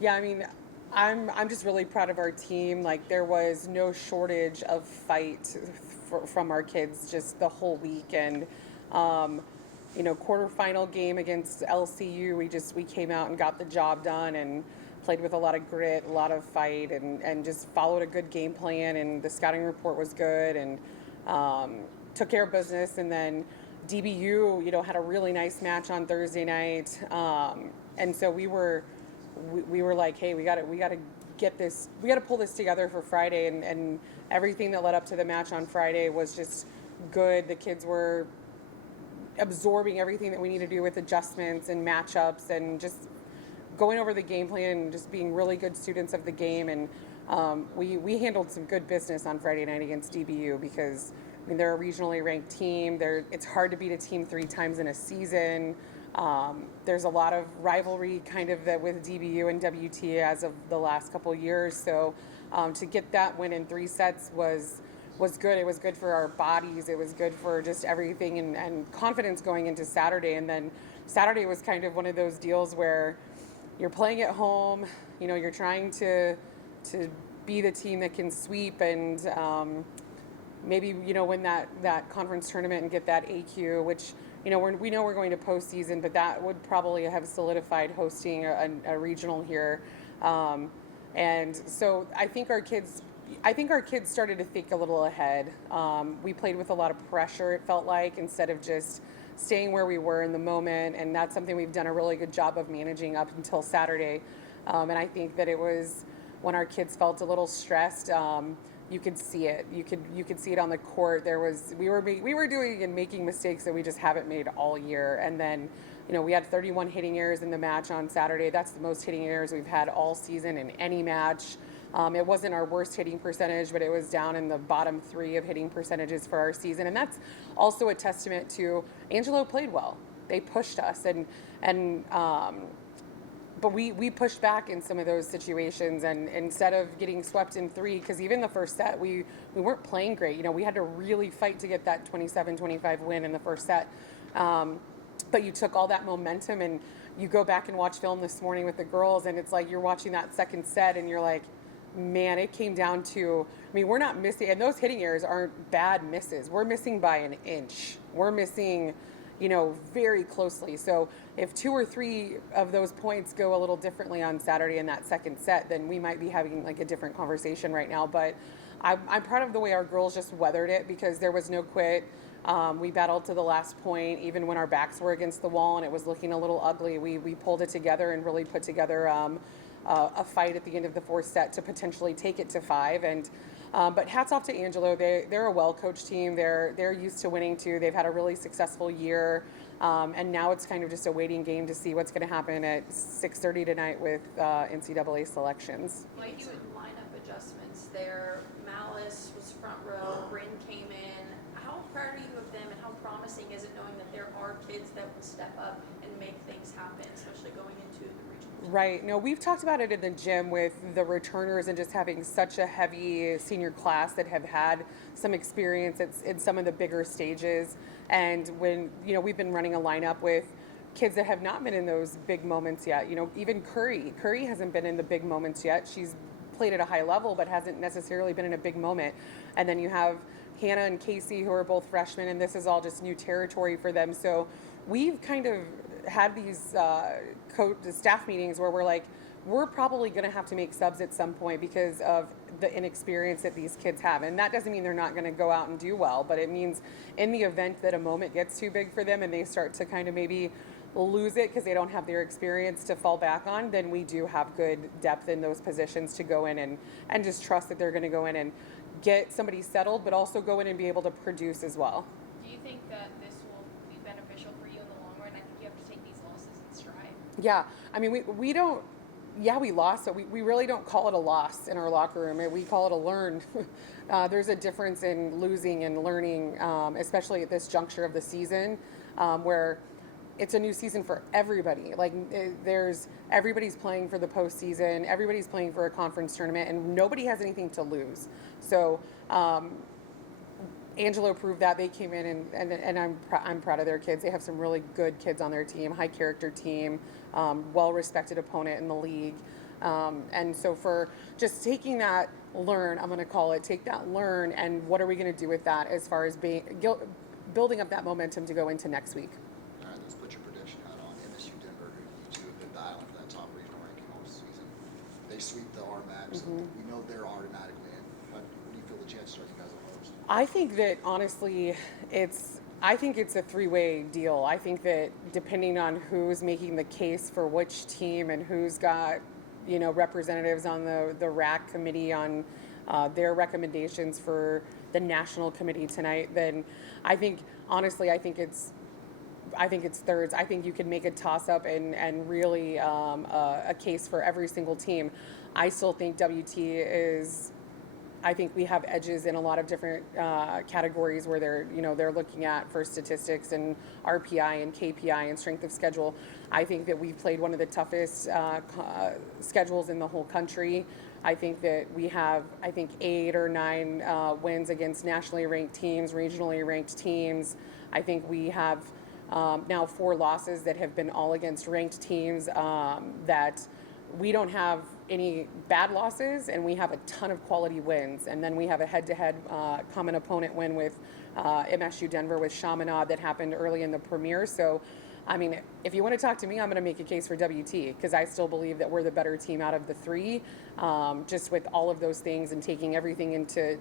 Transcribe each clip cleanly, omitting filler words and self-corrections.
Yeah, I mean, I'm just really proud of our team. Like there was no shortage of fight from our kids just the whole week, and um, quarterfinal game against LCU, we came out and got the job done and played with a lot of grit, a lot of fight, and just followed a good game plan. And the scouting report was good, and took care of business. And then DBU, had a really nice match on Thursday night, and so we were like, hey, we got to get this, we got to pull this together for Friday, and everything that led up to the match on Friday was just good. The kids were absorbing everything that we need to do with adjustments and matchups and just going over the game plan and just being really good students of the game. And we handled some good business on Friday night against DBU because I mean they're a regionally ranked team. It's hard to beat a team 3 times in a season. There's a lot of rivalry kind of with DBU and WT as of the last couple years. So to get that win in 3 sets was good. It was good for our bodies. It was good for just everything and confidence going into Saturday. And then Saturday was kind of one of those deals where you're playing at home. You're trying to be the team that can sweep and maybe win that conference tournament and get that AQ, which we know we're going to postseason, but that would probably have solidified hosting a regional here. And so I think our kids started to think a little ahead. We played with a lot of pressure, it felt like, instead of just staying where we were in the moment. And that's something we've done a really good job of managing up until Saturday. And I think that it was when our kids felt a little stressed, you could see it. You could see it on the court. We were doing and making mistakes that we just haven't made all year. And then, we had 31 hitting errors in the match on Saturday. That's the most hitting errors we've had all season in any match. It wasn't our worst hitting percentage, but it was down in the bottom 3 of hitting percentages for our season. And that's also a testament to Angelo played well. They pushed us but we pushed back in some of those situations, and instead of getting swept in 3, because even the first set we weren't playing great. We had to really fight to get that 27-25 win in the first set. But you took all that momentum, and you go back and watch film this morning with the girls, and it's like you're watching that second set and you're like, man, it came down to, we're not missing, and those hitting errors aren't bad misses. We're missing by an inch. We're missing very closely. So if 2 or 3 of those points go a little differently on Saturday in that second set, then we might be having like a different conversation right now. But I'm proud of the way our girls just weathered it, because there was no quit. We battled to the last point, even when our backs were against the wall and it was looking a little ugly. We pulled it together and really put together a fight at the end of the 4th set to potentially take it to 5. And but hats off to Angelo. They're a well-coached team. They're used to winning too. They've had a really successful year, and now it's kind of just a waiting game to see what's going to happen at 6:30 tonight with NCAA selections. Like you would lineup adjustments there. Malice was front row. Bryn came in. How proud are you of them, and how promising is it knowing that there are kids that will step up and make things happen, especially going into the regionals? Right. No, we've talked about it in the gym with the returners and just having such a heavy senior class that have had some experience in some of the bigger stages. And when, we've been running a lineup with kids that have not been in those big moments yet. Even Curry hasn't been in the big moments yet. She's played at a high level, but hasn't necessarily been in a big moment. And then you have Hannah and Casey, who are both freshmen, and this is all just new territory for them. So we've kind of had these staff meetings where we're like, we're probably going to have to make subs at some point because of the inexperience that these kids have. And that doesn't mean they're not going to go out and do well, but it means in the event that a moment gets too big for them and they start to kind of maybe lose it because they don't have their experience to fall back on, then we do have good depth in those positions to go in and just trust that they're going to go in and get somebody settled, but also go in and be able to produce as well. Do you think that this will be beneficial for you in the long run? I think you have to take these losses in stride. Yeah, we don't. Yeah, we lost, so we really don't call it a loss in our locker room. We call it a learn. There's a difference in losing and learning, especially at this juncture of the season, where it's a new season for everybody. Everybody's playing for the postseason, everybody's playing for a conference tournament, and nobody has anything to lose. So Angelo proved that. They came in and I'm proud of their kids. They have some really good kids on their team, high character team, well respected opponent in the league. And so for just taking that learn, I'm going to call it, take that learn, and what are we going to do with that as far as building up that momentum to go into next week? All right, let's put your prediction hat on. MSU Denver, who you two have been battling for that top regional ranking all season. They sweep the RMAC, so we know they're automatically in. What do you feel the chances are you guys will host? I think that honestly, I think it's a three-way deal. I think that depending on who's making the case for which team and who's got, representatives on the RAC committee on their recommendations for the national committee tonight, then I think, honestly, I think it's thirds. I think you can make a toss-up and really a case for every single team. I still think I think we have edges in a lot of different categories where they're looking at for statistics and RPI and KPI and strength of schedule. I think that we've played one of the toughest schedules in the whole country. I think that we have, 8 or 9 wins against nationally ranked teams, regionally ranked teams. I think we have now 4 losses that have been all against ranked teams, that we don't have any bad losses, and we have a ton of quality wins. And then we have a head-to-head common opponent win with MSU Denver with Chaminade that happened early in the Premier. So, I mean, if you want to talk to me, I'm going to make a case for WT, because I still believe that we're the better team out of the 3, just with all of those things and taking everything into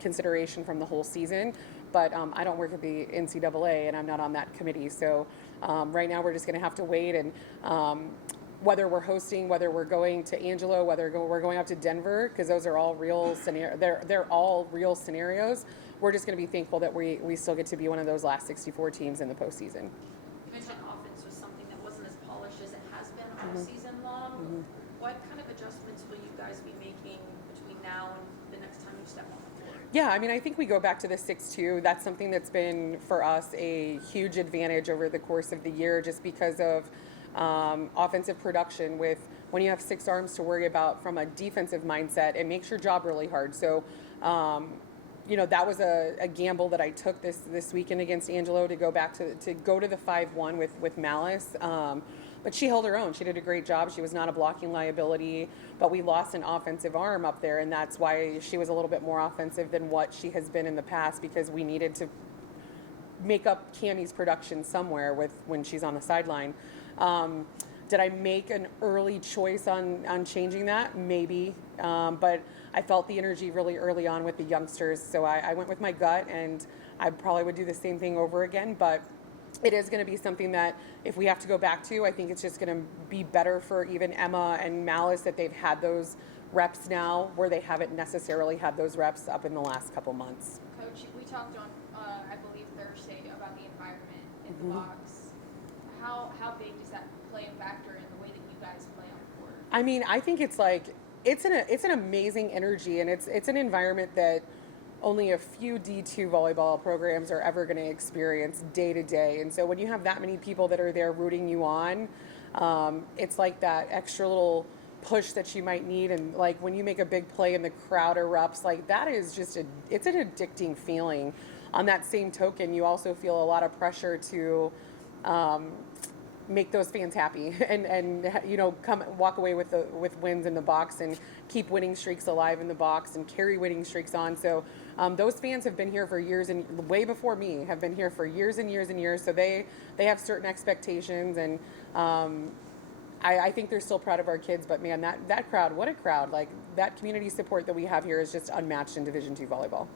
consideration from the whole season. But I don't work at the NCAA, and I'm not on that committee. So right now we're just going to have to wait, and whether we're hosting, whether we're going to Angelo, whether we're going up to Denver, because those are all real they're all real scenarios. We're just going to be thankful that we still get to be one of those last 64 teams in the postseason. You mentioned offense was something that wasn't as polished as it has been all season long. What kind of adjustments will you guys be making between now and the next time you step on the floor? Yeah, I mean, I think we go back to the 6-2. That's something that's been, for us, a huge advantage over the course of the year, just because of offensive production. When you have 6 arms to worry about from a defensive mindset, it makes your job really hard. So, that was a gamble that I took this weekend against Angelo, to go back to go to the 5-1 with Malice. But she held her own. She did a great job. She was not a blocking liability, but we lost an offensive arm up there, and that's why she was a little bit more offensive than what she has been in the past, because we needed to make up Cammie's production somewhere when she's on the sideline. Did I make an early choice on changing that? Maybe, but I felt the energy really early on with the youngsters, so I went with my gut, and I probably would do the same thing over again. But it is going to be something that if we have to go back to, I think it's just going to be better for even Emma and Malice that they've had those reps now, where they haven't necessarily had those reps up in the last couple months. Coach, we talked on, I believe Thursday, about the environment in the box. How big does that play a factor in the way that you guys play on the court? I mean, I think it's an amazing energy, and it's an environment that only a few D2 volleyball programs are ever going to experience day to day. And so when you have that many people that are there rooting you on, it's like that extra little push that you might need. And like when you make a big play and the crowd erupts, like that is just it's an addicting feeling. On that same token, you also feel a lot of pressure to make those fans happy and come walk away with wins in the box and keep winning streaks alive in the box and carry winning streaks on. So those fans have been here for years, and way before me have been here for years and years and years. So they have certain expectations, and I think they're still proud of our kids. But man, that crowd, what a crowd! Like that community support that we have here is just unmatched in Division II volleyball.